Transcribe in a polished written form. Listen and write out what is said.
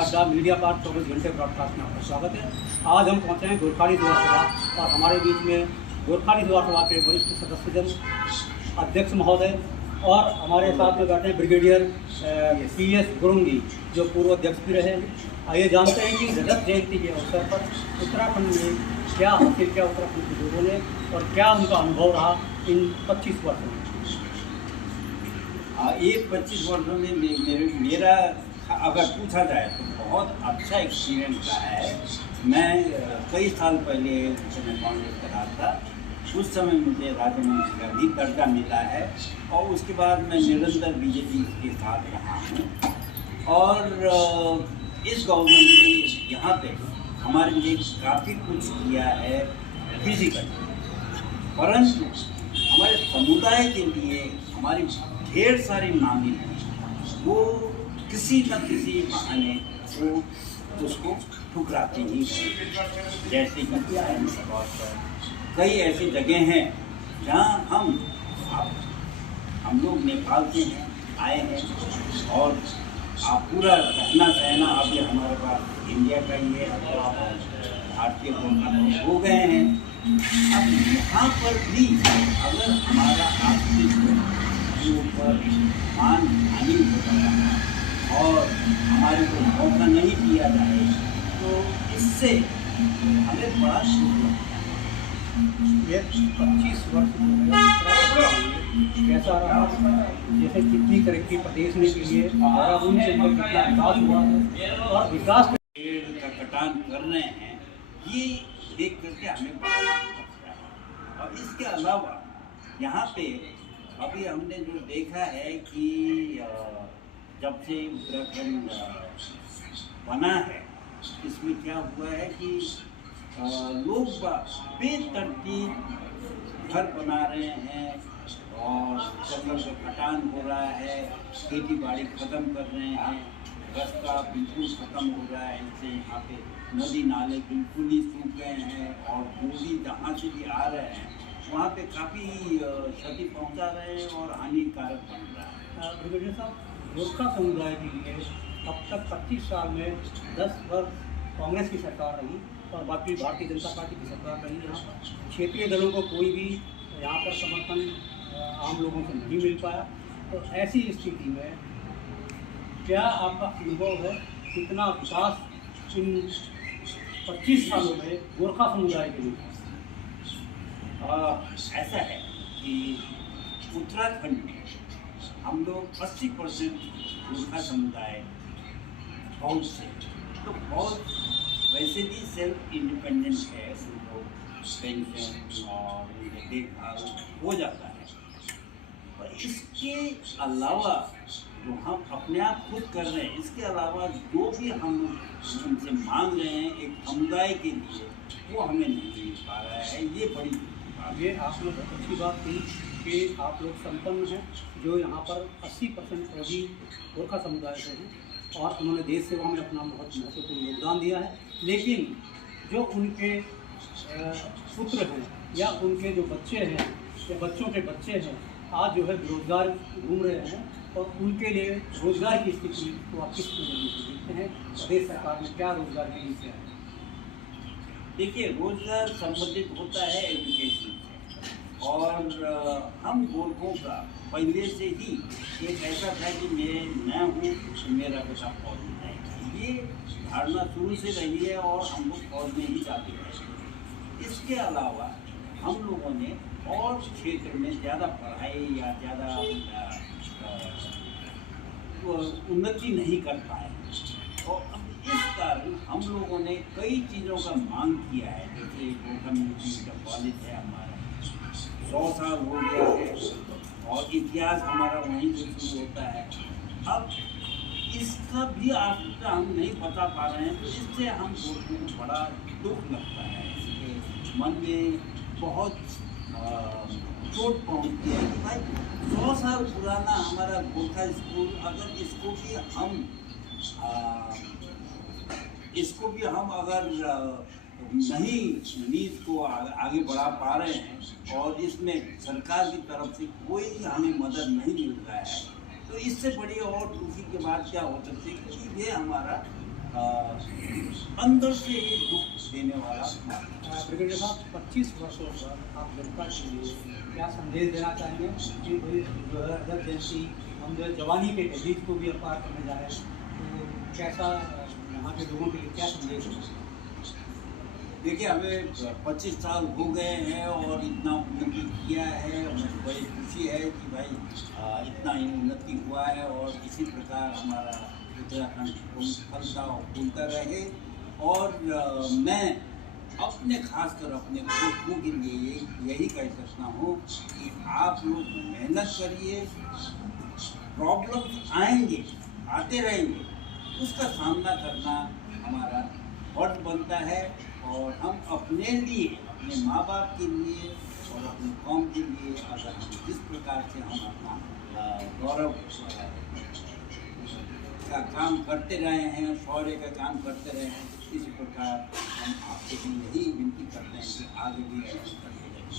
अड्डा मीडिया का 24 घंटे ब्रॉडकास्ट में आपका स्वागत है। आज हम पहुँचे हैं गोरखाड़ी द्वार सभा और हमारे बीच में गोरखाड़ी द्वार सभा के वरिष्ठ सदस्यजन अध्यक्ष महोदय और हमारे साथ में बैठे हैं ब्रिगेडियर PS गुरुंगी जो पूर्व अध्यक्ष भी रहे हैं। आइए जानते हैं कि रजत जयंती के अवसर पर उत्तराखंड में क्या हासिल किया उत्तराखंड के लोगों ने और क्या उनका अनुभव रहा इन 25 वर्षों में। ये 25 वर्षों में मेरा अगर पूछा जाए तो बहुत अच्छा एक्सपीरियंस रहा है। मैं कई साल पहले मैं कांग्रेस कर रहा था, उस समय मुझे राज्य मंत्री का भी दर्जा मिला है और उसके बाद मैं निरंतर बीजेपी के साथ रहा हूँ। और इस गवर्नमेंट ने यहाँ पे हमारे लिए काफ़ी कुछ किया है फिजिकल, परंतु हमारे समुदाय के लिए हमारी ढेर सारी मांगे हैं, वो किसी न किसी बहाने वो उसको ठुकराते ही हैं। जैसे कि कई ऐसी जगह हैं जहाँ हम लोग नेपाल से हैं, आए हैं और आप पूरा रहना सहना अभी हमारे पास इंडिया का ही है, भारतीय हो गए हैं। अब यहाँ पर भी अगर हमारा आर्थिक ऊपर मान हानि होता है और हमारे को मौका नहीं दिया जाए तो इससे हमें बड़ा दुख लगता है। ये 25 वर्ष कैसा रहा, जैसे कितनी तरक्की प्रदेश ने की है, देहरादून से कितना विकास हुआ है और विकास पेड़ का कटान कर रहे हैं, ये देख करके हमें बड़ा दुख लगता है। और इसके अलावा यहाँ पे अभी हमने जो देखा है कि जब से उत्तराखंड बना है, इसमें क्या हुआ है कि लोग बेतरतीब घर बना रहे हैं और जंगल का कटान हो रहा है, खेती बाड़ी ख़त्म कर रहे हैं, रास्ता बिल्कुल ख़त्म हो रहा है। इससे यहाँ पे नदी नाले बिल्कुल ही सूख गए हैं और दूरी जहाँ से भी आ रहे हैं वहाँ पे काफ़ी क्षति पहुँचा रहे हैं और हानिकारक बन रहा है। ब्रिगेडियर साहब, गोरखा समुदाय के लिए अब तक 25 साल में 10 वर्ष कांग्रेस की सरकार रही और बाकी भारतीय जनता पार्टी की सरकार रही। यहाँ पर क्षेत्रीय दलों को कोई भी यहाँ पर समर्थन आम लोगों से नहीं मिल पाया। तो ऐसी स्थिति में क्या आपका अनुभव है, कितना विकास इन 25 सालों में गोरखा समुदाय के लिए? ऐसा है कि उत्तराखंड में हम लोग 80% गोरखा समुदाय बहुत से, तो बहुत वैसे भी सेल्फ इंडिपेंडेंट है, उन लोग पेंशन और उनके देखभाल हो जाता है। और इसके अलावा जो हम अपने आप खुद कर रहे हैं, इसके अलावा जो भी हम उनसे मांग रहे हैं एक समुदाय के लिए, वो हमें नहीं मिल पा रहा है। ये बड़ी ये आप लोग बहुत अच्छी बात कही कि आप लोग संपन्न हैं जो यहाँ पर 80% फौजी गोरखा समुदाय से हैं और उन्होंने देश सेवा में अपना बहुत महत्वपूर्ण योगदान दिया है। लेकिन जो उनके पुत्र हैं या उनके जो बच्चे हैं या बच्चों के बच्चे हैं, आज जो है बेरोजगार घूम रहे हैं और उनके लिए रोजगार की स्थिति को आप किस तरीके से देखते हैं? प्रदेश सरकार ने क्या रोजगार के लिए किया है? देखिए, रोजगार संबंधित होता है एजुकेशन से, और हम गोरखों का पहले से ही एक ऐसा था कि मैं हूँ तो मेरा बेटा फौज में जाएगा, ये धारणा शुरू से रही है और हम लोग फौज में ही जाते हैं। इसके अलावा हम लोगों ने और क्षेत्र में ज़्यादा पढ़ाई या ज़्यादा उन्नति नहीं कर पाए और इस कारण हम लोगों ने कई चीज़ों का मांग किया है। जैसे गोरखा म्यूजियम का कॉलेज है हमारा, 100 साल हो गया है और इतिहास हमारा वहीं से शुरू होता है। अब इसका भी आपका हम नहीं बता पा रहे हैं, तो इससे हम गोरखों को बड़ा दुख लगता है। इसके मन में बहुत चोट पहुँचती है कि भाई 100 साल पुराना हमारा गोरखा स्कूल, अगर इसको भी हम अगर नहीं नीति को आगे बढ़ा पा रहे हैं और इसमें सरकार की तरफ से कोई हमें मदद नहीं मिल रहा है, तो इससे बड़ी और दुखी की बात क्या हो सकती है? क्योंकि ये हमारा अंदर से ही दुख देने वाला था। ब्रिगेडियर साहब, 25 वर्षों पर आप जनता के लिए क्या संदेश देना चाहेंगे कि भाई जो है रजत जयंती हम जो है जवानी के बीच को भी अपार करने जा रहे हैं, तो कैसा यहाँ के लोगों के लिए क्या संदेश है? देखिए, हमें 25 साल हो गए हैं और इतना उन्नति किया है। हमें बड़ी खुशी है कि भाई इतना उन्नति हुआ है और इसी प्रकार हमारा उत्तराखंड फलता और फूलता रहे। और मैं अपने खासकर अपने दोस्तों के लिए यही कह सकता हूँ कि आप लोग मेहनत करिए। प्रॉब्लम्स आएंगे, आते रहेंगे, उसका सामना करना हमारा फर्ज बनता है। और हम अपने लिए, अपने माँ बाप के लिए और अपने कौम के लिए अगर हम जिस प्रकार से हम अपना गौरव का काम करते रहे हैं, शौर्य का काम करते रहे हैं, इसी प्रकार हम आपसे भी यही विनती करते हैं कि आगे भी ऐसे करते रहें।